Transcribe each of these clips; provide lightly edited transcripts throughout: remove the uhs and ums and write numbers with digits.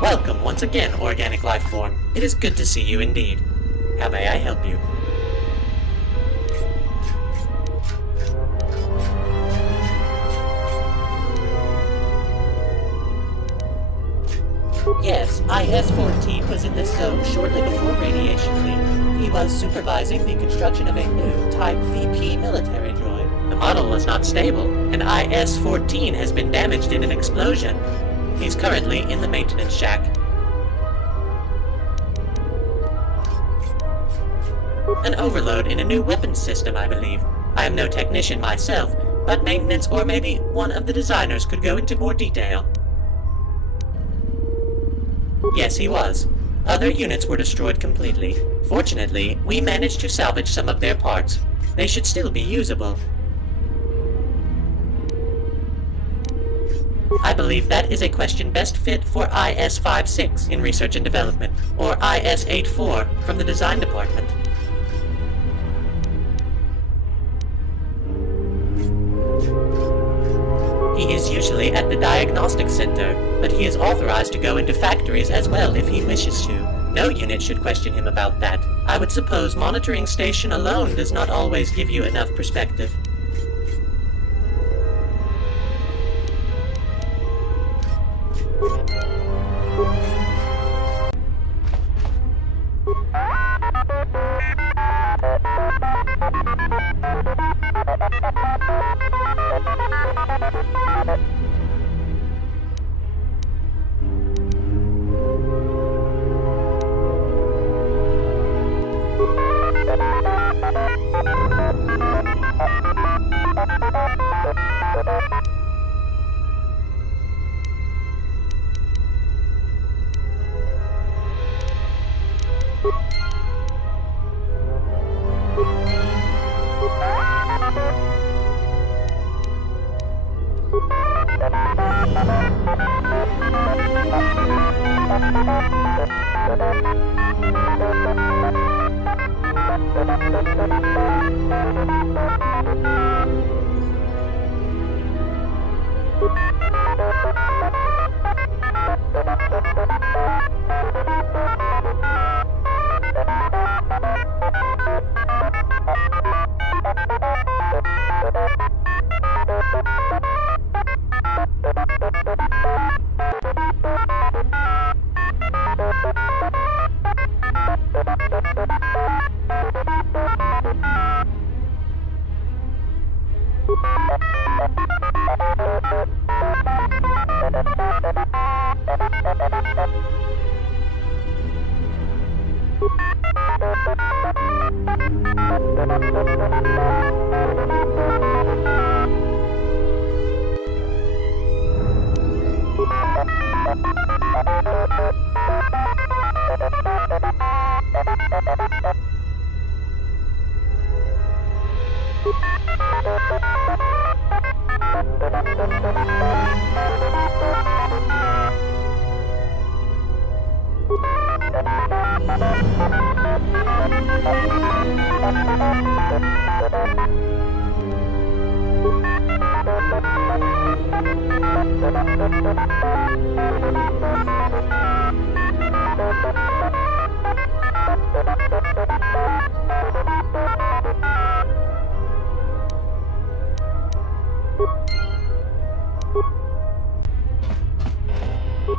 Welcome once again, organic life form. It is good to see you indeed. How may I help you? Yes, IS-14 was in this zone shortly before radiation leak. He was supervising the construction of a new Type VP military droid. The model was not stable, and IS-14 has been damaged in an explosion. He's currently in the maintenance shack. An overload in a new weapons system, I believe. I am no technician myself, but maintenance or maybe one of the designers could go into more detail. Yes, he was. Other units were destroyed completely. Fortunately, we managed to salvage some of their parts. They should still be usable. I believe that is a question best fit for IS-56 in research and development, or IS-84 from the design department. He is usually at the diagnostic center, but he is authorized to go into factories as well if he wishes to. No unit should question him about that. I would suppose monitoring station alone does not always give you enough perspective.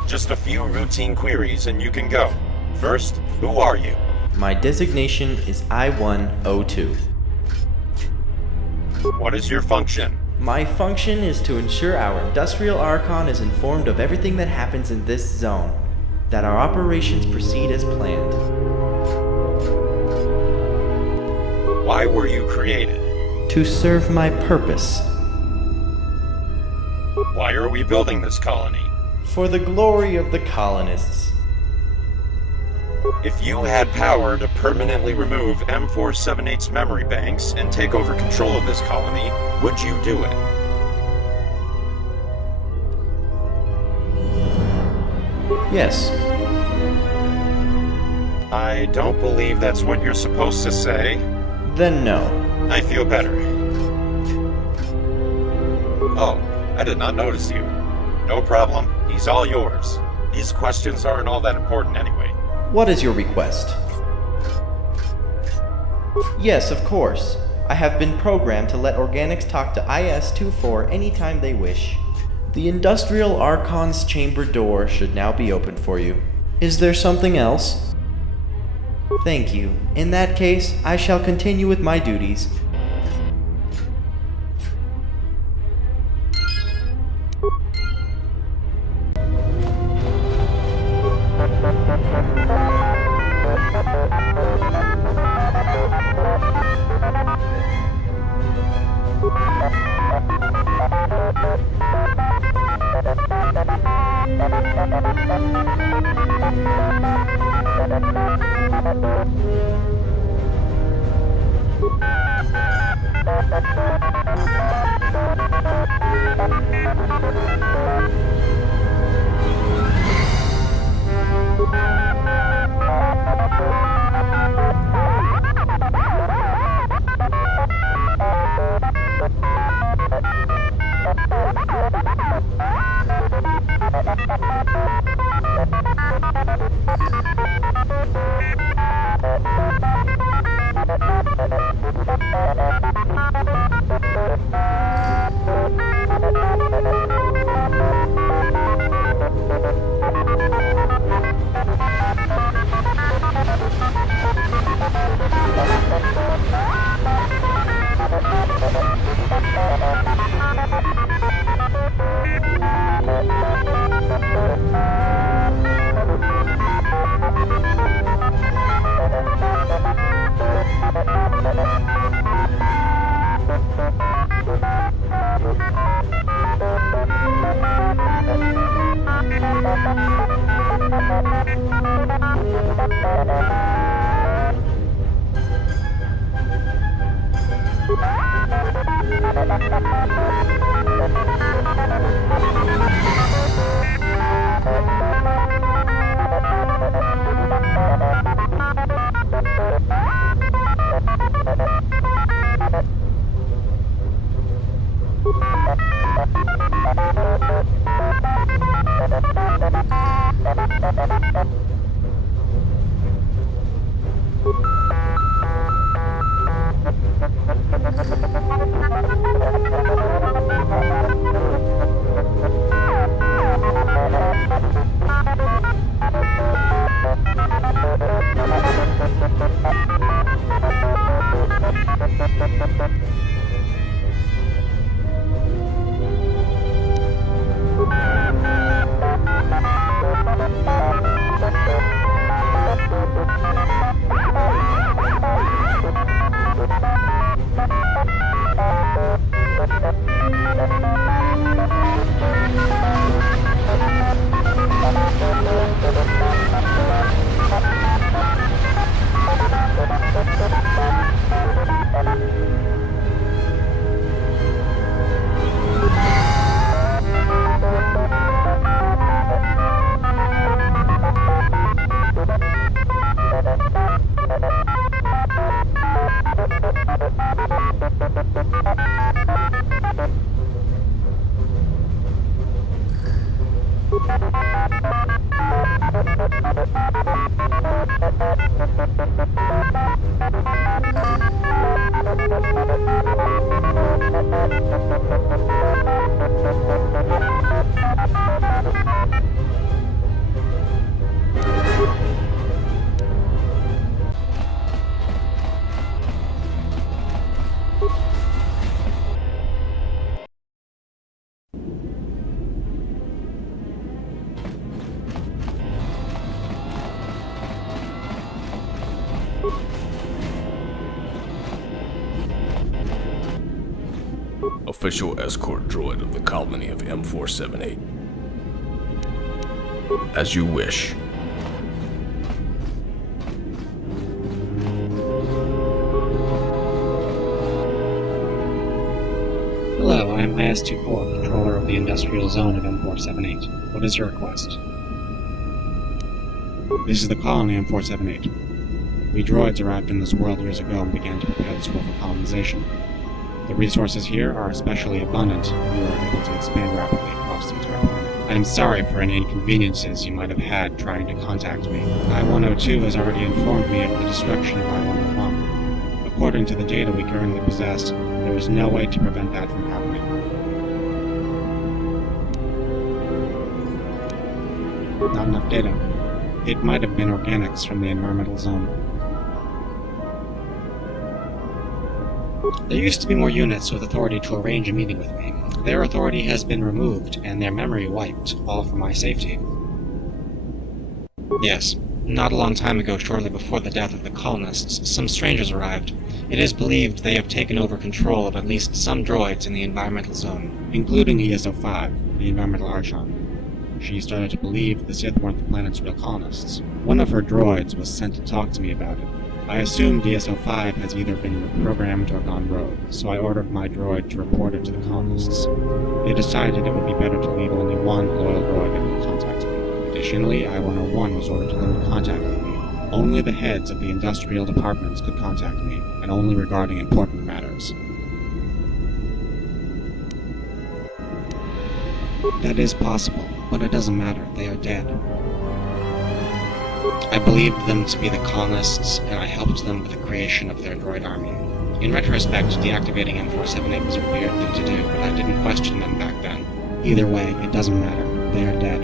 Just a few routine queries and you can go. First, who are you? My designation is I-102. What is your function? My function is to ensure our Industrial Archon is informed of everything that happens in this zone, that our operations proceed as planned. Why were you created? To serve my purpose. Why are we building this colony? For the glory of the colonists. If you had power to permanently remove M478's memory banks and take over control of this colony, would you do it? Yes. I don't believe that's what you're supposed to say. Then no. I feel better. Oh, I did not notice you. No problem, he's all yours. These questions aren't all that important anyway. What is your request? Yes, of course. I have been programmed to let organics talk to IS-24 anytime they wish. The Industrial Archon's chamber door should now be open for you. Is there something else? Thank you. In that case, I shall continue with my duties. official escort droid of the colony of M478. As you wish. Hello, I am IS-24, controller of the industrial zone of M478. What is your request? This is the colony M478. We droids arrived in this world years ago and began to prepare this world for colonization. The resources here are especially abundant, and we are able to expand rapidly across the entire planet. I am sorry for any inconveniences you might have had trying to contact me. I-102 has already informed me of the destruction of I-101. According to the data we currently possess, there was no way to prevent that from happening. Not enough data. It might have been organics from the environmental zone. There used to be more units with authority to arrange a meeting with me. Their authority has been removed, and their memory wiped, all for my safety. Yes, not a long time ago, shortly before the death of the colonists, some strangers arrived. It is believed they have taken over control of at least some droids in the environmental zone, including ESO-5, the environmental archon. She started to believe the Sith weren't the planet's real colonists. One of her droids was sent to talk to me about it. I assumed ESO-5 has either been reprogrammed or gone rogue, so I ordered my droid to report it to the colonists. They decided it would be better to leave only one loyal droid able to contact me. Additionally, I-101 was ordered to limit contact with me. Only the heads of the industrial departments could contact me, and only regarding important matters. That is possible, but it doesn't matter. They are dead. I believed them to be the colonists, and I helped them with the creation of their droid army. In retrospect, deactivating M478 was a weird thing to do, but I didn't question them back then. Either way, it doesn't matter. They are dead.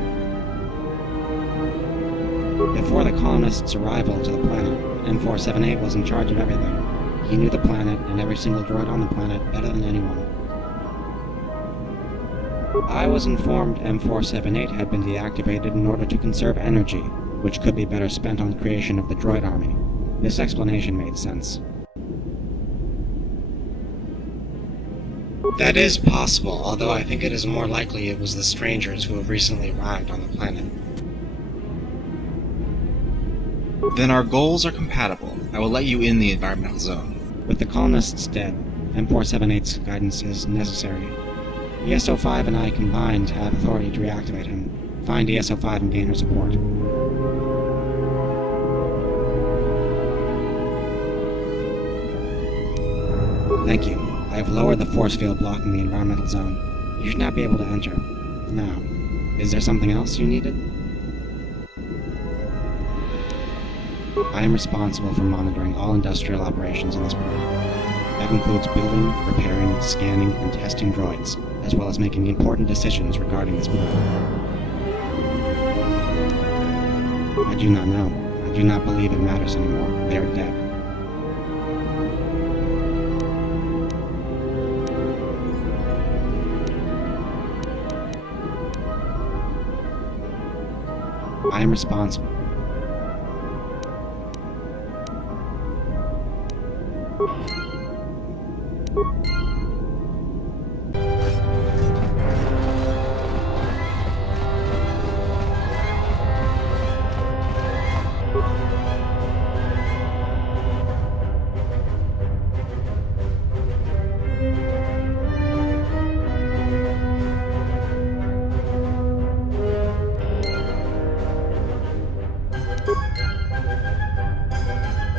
Before the colonists' arrival to the planet, M478 was in charge of everything. He knew the planet and every single droid on the planet better than anyone. I was informed M478 had been deactivated in order to conserve energy, which could be better spent on the creation of the droid army. This explanation made sense. That is possible, although I think it is more likely it was the strangers who have recently arrived on the planet. Then our goals are compatible. I will let you in the environmental zone. With the colonists dead, M478's guidance is necessary. ESO-5 and I combined have authority to reactivate him. Find ESO-5 and gain her support. Thank you. I have lowered the force field blocking the environmental zone. You should not be able to enter. Now, is there something else you needed? I am responsible for monitoring all industrial operations on this planet. That includes building, repairing, scanning, and testing droids, as well as making important decisions regarding this planet. I do not know. I do not believe it matters anymore. They are dead. I am responsible.